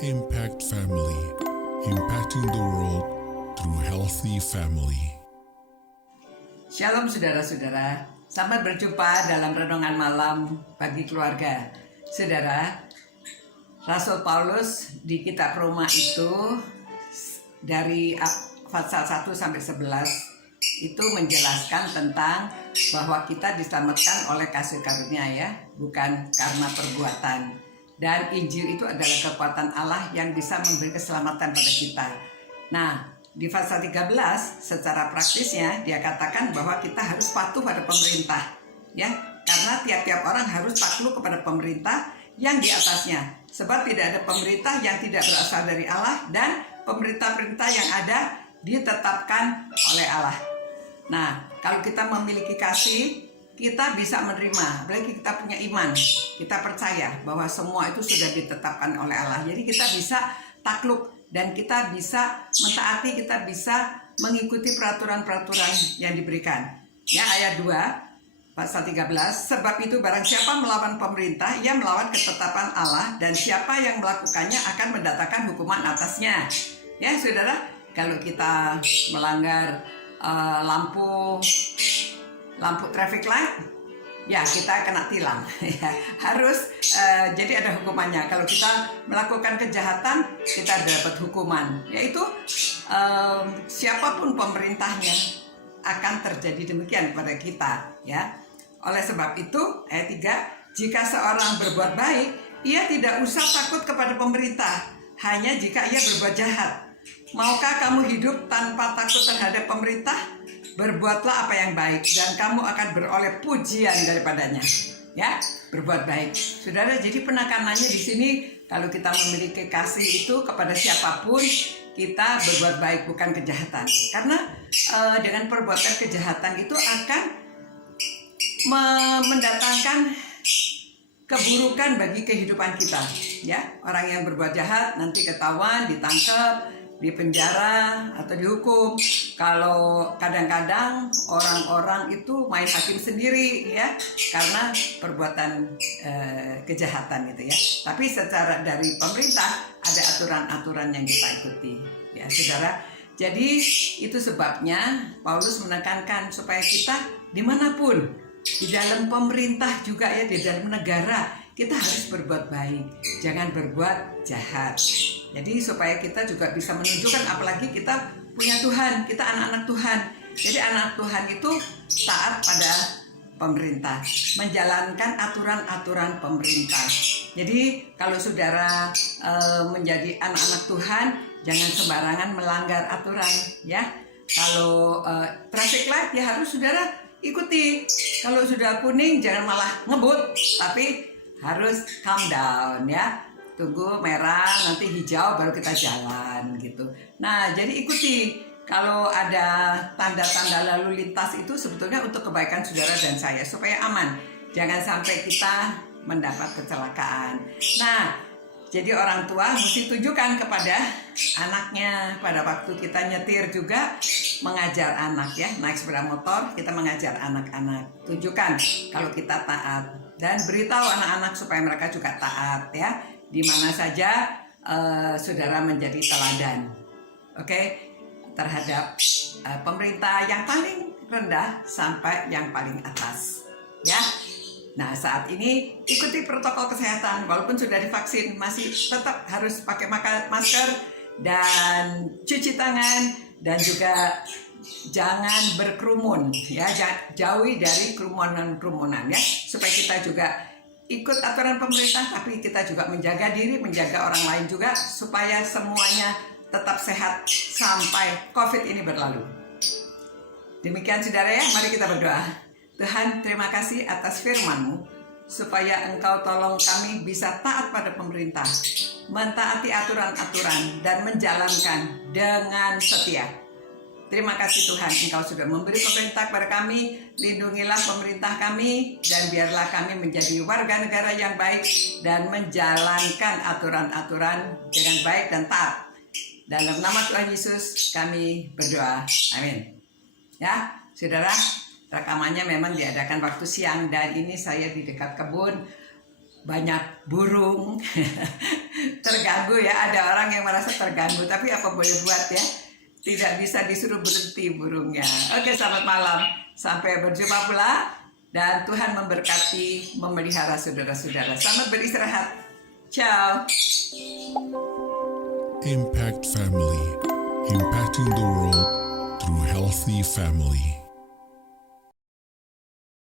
Impact Family, impacting the world through healthy family. Shalom saudara-saudara, selamat berjumpa dalam renungan malam bagi keluarga. Saudara, Rasul Paulus di kitab Roma itu dari pasal 1 sampai 11 itu menjelaskan tentang bahwa kita diselamatkan oleh kasih karunia ya, bukan karena perbuatan. Dan Injil itu adalah kekuatan Allah yang bisa memberi keselamatan pada kita. Nah, di pasal 13 secara praktisnya dia katakan bahwa kita harus patuh pada pemerintah ya, karena tiap-tiap orang harus takluk kepada pemerintah yang di atasnya, sebab tidak ada pemerintah yang tidak berasal dari Allah, dan pemerintah-pemerintah yang ada ditetapkan oleh Allah. Nah, kalau kita memiliki kasih, kita bisa menerima, apalagi kita punya iman, kita percaya bahwa semua itu sudah ditetapkan oleh Allah. Jadi kita bisa takluk dan kita bisa mentaati, kita bisa mengikuti peraturan-peraturan yang diberikan. Ya, ayat 2 pasal 13, sebab itu barang siapa melawan pemerintah, ia melawan ketetapan Allah, dan siapa yang melakukannya akan mendatangkan hukuman atasnya. Ya saudara, kalau kita melanggar lampu traffic light, ya kita kena tilang. Harus jadi ada hukumannya. Kalau kita melakukan kejahatan, kita dapat hukuman, yaitu siapapun pemerintahnya akan terjadi demikian kepada kita ya. Oleh sebab itu ayat 3, jika seorang berbuat baik, ia tidak usah takut kepada pemerintah, hanya jika ia berbuat jahat. Maukah kamu hidup tanpa takut terhadap pemerintah? Berbuatlah apa yang baik dan kamu akan beroleh pujian daripadanya. Ya, berbuat baik. Saudara, jadi penekanannya di sini kalau kita memiliki kasih itu kepada siapapun, kita berbuat baik, bukan kejahatan. Karena dengan perbuatan kejahatan itu akan mendatangkan keburukan bagi kehidupan kita. Ya, orang yang berbuat jahat nanti ketahuan, ditangkap, di penjara atau dihukum. Kalau kadang-kadang orang-orang itu main hakim sendiri ya, karena perbuatan kejahatan itu ya. Tapi secara dari pemerintah ada aturan-aturan yang kita ikuti ya saudara. Jadi itu sebabnya Paulus menekankan supaya kita dimanapun, di dalam pemerintah juga ya, di dalam negara, kita harus berbuat baik, jangan berbuat jahat. Jadi supaya kita juga bisa menunjukkan, apalagi kita punya Tuhan, kita anak-anak Tuhan. Jadi anak Tuhan itu taat pada pemerintah, menjalankan aturan-aturan pemerintah. Jadi kalau saudara menjadi anak-anak Tuhan, jangan sembarangan melanggar aturan ya. Kalau traffic light ya harus saudara ikuti. Kalau sudah kuning jangan malah ngebut, tapi harus calm down ya. Tunggu merah, nanti hijau, baru kita jalan gitu. Nah, jadi ikuti. Kalau ada tanda-tanda lalu lintas itu sebetulnya untuk kebaikan saudara dan saya, supaya aman. Jangan sampai kita mendapat kecelakaan. Nah, jadi orang tua mesti tunjukkan kepada anaknya. Pada waktu kita nyetir juga mengajar anak ya, naik sepeda motor, kita mengajar anak-anak. Tunjukkan kalau kita taat. Dan beritahu anak-anak supaya mereka juga taat ya. Di mana saja saudara menjadi teladan, oke, terhadap pemerintah yang paling rendah sampai yang paling atas, ya. Nah saat ini ikuti protokol kesehatan, walaupun sudah divaksin masih tetap harus pakai masker dan cuci tangan, dan juga jangan berkerumun, ya, jauhi dari kerumunan ya, supaya kita juga ikut aturan pemerintah, tapi kita juga menjaga diri, menjaga orang lain juga, supaya semuanya tetap sehat sampai COVID ini berlalu. Demikian saudara ya, mari kita berdoa. Tuhan, terima kasih atas firman-Mu, supaya Engkau tolong kami bisa taat pada pemerintah, mentaati aturan-aturan, dan menjalankan dengan setia. Terima kasih Tuhan, Engkau sudah memberi pemerintah kepada kami. Lindungilah pemerintah kami, dan biarlah kami menjadi warga negara yang baik dan menjalankan aturan-aturan dengan baik dan taat. Dalam nama Tuhan Yesus kami berdoa, amin. Ya, saudara, rekamannya memang diadakan waktu siang, dan ini saya di dekat kebun, banyak burung terganggu ya. Ada orang yang merasa terganggu, tapi apa boleh buat ya. Tidak bisa disuruh berhenti burungnya. Oke, selamat malam. Sampai berjumpa pula. Dan Tuhan memberkati, memelihara saudara-saudara. Selamat beristirahat. Ciao. Impact Family, impacting the world through healthy family.